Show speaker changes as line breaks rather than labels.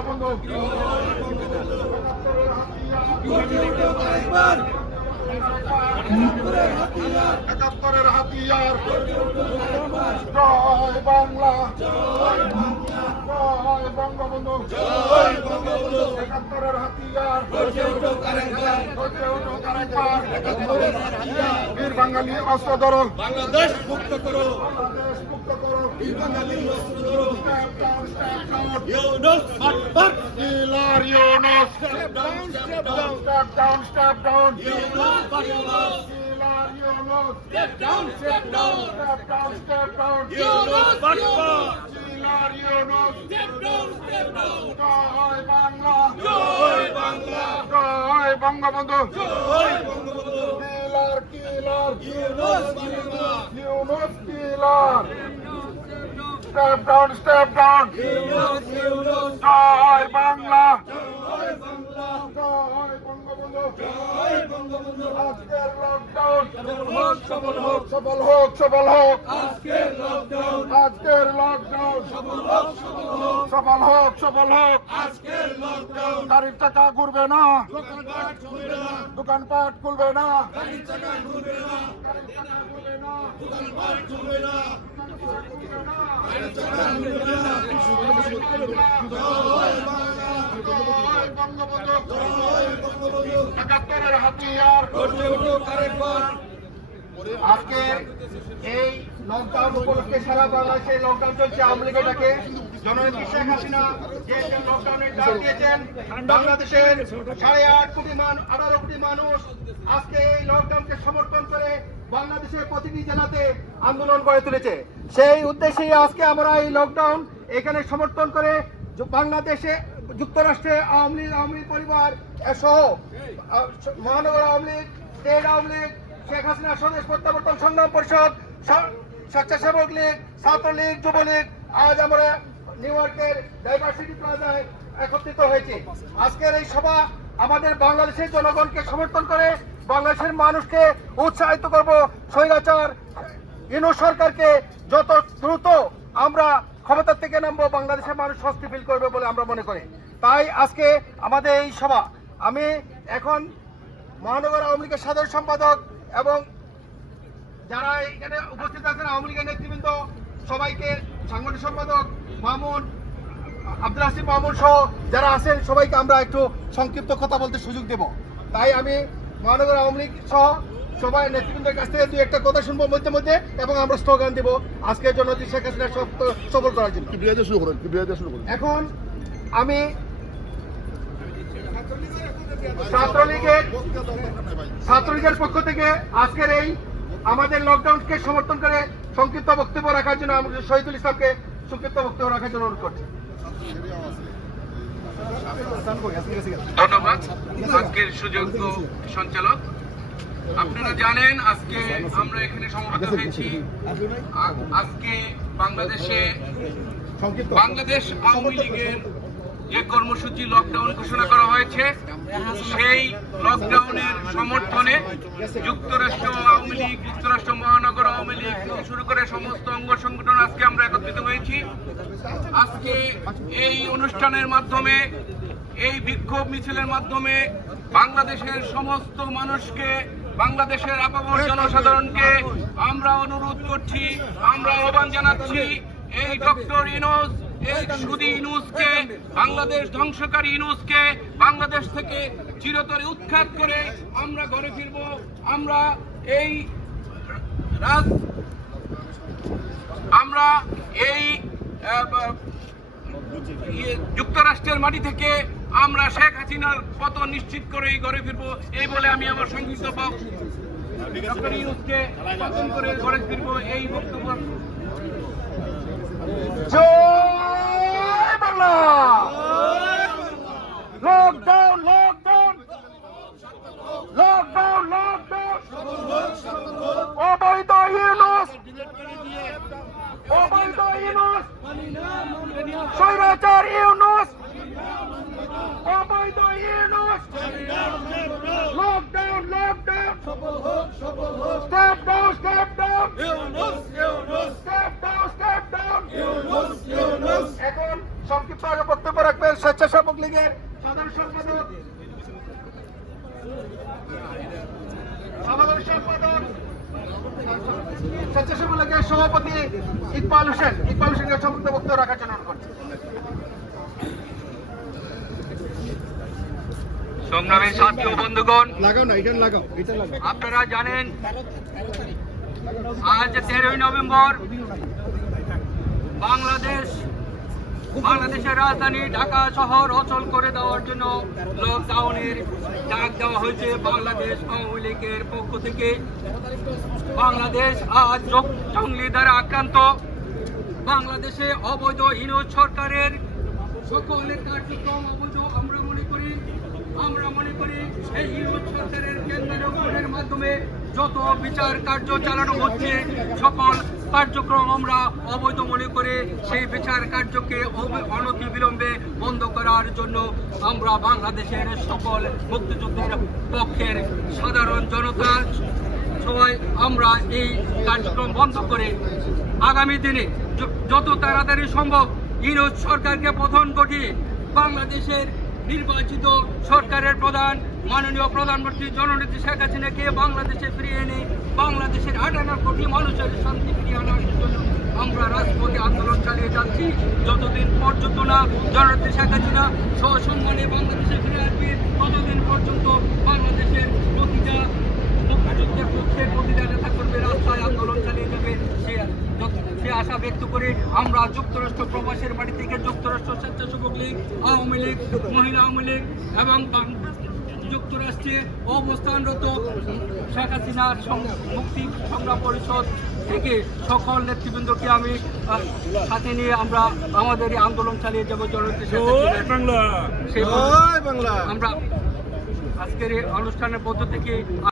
বঙ্গবন্ধু একাত্তরের হাতিয়ার। জয় বাংলা। জয় বঙ্গবন্ধু। একাত্তরের হাতিয়ার। গর্জে উঠো বীর বাঙালি অস্ত্র ধরো
বাংলাদেশ মুক্ত করো
বাংলাদেশ মুক্ত
বীর বাঙালি অস্ত্র ধরো. ইউনুস ইউনুস. ইউনুস.
জয় বাংলা
জয় বাংলা
জয় বঙ্গবন্ধু
জয় Bangabandhu
killer killer
Yunus but Yunus
Yunus killer step down step down
Yunus Yunus
জয় বাংলা
জয় বাংলা
জয় বঙ্গবন্ধু
জয় বঙ্গবন্ধু
আজকের লকডাউন
হোক সফল হোক
সফল হোক সফল হোক
আজকের লকডাউন
আজকের লকডাউন
সফল হোক সফল হোক
সফল হোক গাড়ির
চাকা ঘুরবে না। দোকানপাট খুলবে না।
হাতিয়ার। আজকে এই লকডাউন উপলক্ষে সারা বাংলাদেশে লকডাউন চলছে, আওয়ামী ডাকে জননেত্রী শেখ হাসিনা, যে লকডাউনের ডাক দিয়েছেন, বাংলাদেশের সাড়ে আট কোটি মান, আঠারো কোটি মানুষ আজকে এই লকডাউনকে সমর্থন করে বাংলাদেশের প্রতিটি জেলাতে আন্দোলন গড়ে তুলেছে। সেই উদ্দেশ্যেই আজকে আমরা এই লকডাউন এখানে সমর্থন করে বাংলাদেশে, যুক্তরাষ্ট্রে আওয়ামী লীগ আওয়ামী লীগ পরিবার সহ মহানগর আওয়ামী লীগ, স্টেট আওয়ামী লীগ, শেখ হাসিনা স্বদেশ প্রত্যাবর্তন সংগ্রাম পরিষদ স্বেচ্ছাসেবক লীগ, ছাত্রলীগ, যুবলীগ, আজ আমরা নিউ ডাইভার্সিটি প্লাজায় একত্রিত হয়েছি। আজকের এই সভা আমাদের বাংলাদেশের জনগণকে সমর্থন করে, বাংলাদেশের মানুষকে উৎসাহিত করব। স্বৈরাচার, ইনু সরকারকে যত দ্রুত আমরা ক্ষমতা থেকে নামবো, বাংলাদেশের মানুষ স্বস্তি ফিল করবে বলে আমরা মনে করি। তাই আজকে আমাদের এই সভা, আমি এখন মহানগর আওয়ামী লীগের সাধারণ সম্পাদক এবং যারা এখানে উপস্থিত আছেন, আওয়ামী লীগের নেতৃবৃন্দ সবাইকে সাংগঠনিক সম্পাদক মামুন আব্দুল হাসিম মামুন সহ যারা আছেন সবাইকে আমরা একটু সংক্ষিপ্ত কথা বলতে সুযোগ দেব। তাই আমি মহানগর আওয়ামী লীগ সহ সবাই নেতৃবৃন্দের কাছ থেকে দুই একটা কথা শুনব মধ্যে মধ্যে এবং আমরা স্লোগান দেব আজকের জন্য শেখ হাসিনা সফ- সফল করার জন্য। এখন আমি ছাত্রলীগের ছাত্রলীগের পক্ষ থেকে আজকের এই আমাদের লকডাউনকে সমর্থন করে সংক্ষিপ্ত বক্তব্য রাখার জন্য আমাদের শহীদুল ইসলামকে সংক্ষিপ্ত বক্তব্য রাখার জন্য অনুরোধ করছি।
আপনারা জানেন আজকে আমরা এখানে সমবেত হয়েছি। আজকে বাংলাদেশে বাংলাদেশ আওয়ামী লীগের যে কর্মসূচি লকডাউন ঘোষণা করা হয়েছে সেই লকডাউনের সমর্থনে যুক্তরাষ্ট্র আওয়ামী লীগ, যুক্তরাষ্ট্র মহানগর আওয়ামী লীগ থেকে শুরু করে সমস্ত অঙ্গ সংগঠন আজকে আমরা একত্রিত হয়েছি। আজকে এই অনুষ্ঠানের মাধ্যমে, এই বিক্ষোভ মিছিলের মাধ্যমে বাংলাদেশের সমস্ত মানুষকে, বাংলাদেশের আপামর জনসাধারণকে আমরা অনুরোধ করছি, আমরা আহ্বান জানাচ্ছি, এই ডক্টর ইনোস ইনুসকে বাংলাদেশ ধ্বংসকারী ইনুসকে বাংলাদেশ থেকে চিরতরে উৎখাত করে আমরা ঘরে ফিরব আমরা এই আমরা এই ইয়ে, যুক্তরাষ্ট্রের মাটি থেকে আমরা শেখ হাসিনার পতন নিশ্চিত করেই ঘরে ফিরবো এই বলে আমি আমার সংক্ষিপ্ত ডক্টর ইউনুসকে পতন করে ঘরে ফিরবো এই বক্তব্য
জয় Bangla lockdown lockdown lockdown lockdown অবৈধ ইউনুস অবৈধ ইউনুস স্বৈরাচার ইউনুস অবৈধ Yunus lockdown lockdown step down step down step down step down এখন সংক্ষিপ্ত বক্তব্য রাখবেন স্বেচ্ছাসেবক লীগের সাধারণ সম্পাদক সাধারণ সম্পাদক লীগের সভাপতি ইকবাল হোসেন ইকবাল হোসেনকে বক্তব্য রাখার জন্য অনুরোধ করছি।
সংগ্রামী সাথী ও বন্ধুগণ
লাগাও না এটা লাগাও এটা লাগাও।
আপনারা জানেন আজ তেরোই নভেম্বর বাংলাদেশ বাংলাদেশের রাজধানী ঢাকা শহর অচল করে দেওয়ার জন্য লকডাউনের ডাক দেওয়া হয়েছে বাংলাদেশ আওয়ামী লীগের পক্ষ থেকে। বাংলাদেশ আজ জঙ্গলি দ্বারা আক্রান্ত। বাংলাদেশে অবৈধ ইনোজ সরকারের সকলের কার্যক্রম অবৈধ। আমরা মনে করি, আমরা মনে করি এই ইউরোপ সরকারের কেন্দ্রের মাধ্যমে যত বিচার কার্য চালানো হচ্ছে, সকল কার্যক্রম আমরা অবৈধ মনে করে সেই বিচার কার্যকে অব- অনতি বিলম্বে বন্ধ করার জন্য আমরা বাংলাদেশের সকল মুক্তিযুদ্ধের পক্ষের সাধারণ জনতা, সবাই আমরা এই কার্যক্রম বন্ধ করে আগামী দিনে যত তাড়াতাড়ি সম্ভব ইউরোপ সরকারকে প্রধান ঘটিয়ে বাংলাদেশের নির্বাচিত সরকারের প্রধান মাননীয় প্রধানমন্ত্রী জননেত্রী শেখ হাসিনাকে বাংলাদেশে ফিরিয়ে এনে বাংলাদেশের আটান্ন কোটি মানুষের শান্তি ফিরিয়ে আনার জন্য আমরা রাজপথে আন্দোলন চালিয়ে যাচ্ছি। যতদিন পর্যন্ত না জননেত্রী শেখ হাসিনা সসম্মানে বাংলাদেশে ফিরে আসবে, ততদিন পর্যন্ত বাংলাদেশের প্রতিটা মুক্তিযুদ্ধের পক্ষে প্রতিটা নেতা করবে রাস্তায় আন্দোলন চালিয়ে যাবে। সে সে আশা ব্যক্ত করে আমরা যুক্তরাষ্ট্র প্রবাসের বাড়ি থেকে যুক্তরাষ্ট্র স্বেচ্ছাসেবক লীগ, আওয়ামী লীগ, মহিলা আওয়ামী লীগ এবং যুক্তরাষ্ট্রে অবস্থানরত শেখ হাসিনার মুক্তি সংগ্রাম পরিষদ থেকে সকল নেতৃবৃন্দকে আমি সাথে নিয়ে আমরা আমাদের এই আন্দোলন চালিয়ে যাব জনতা আমরা আজকের এই অনুষ্ঠানের পদ্ধতি থেকে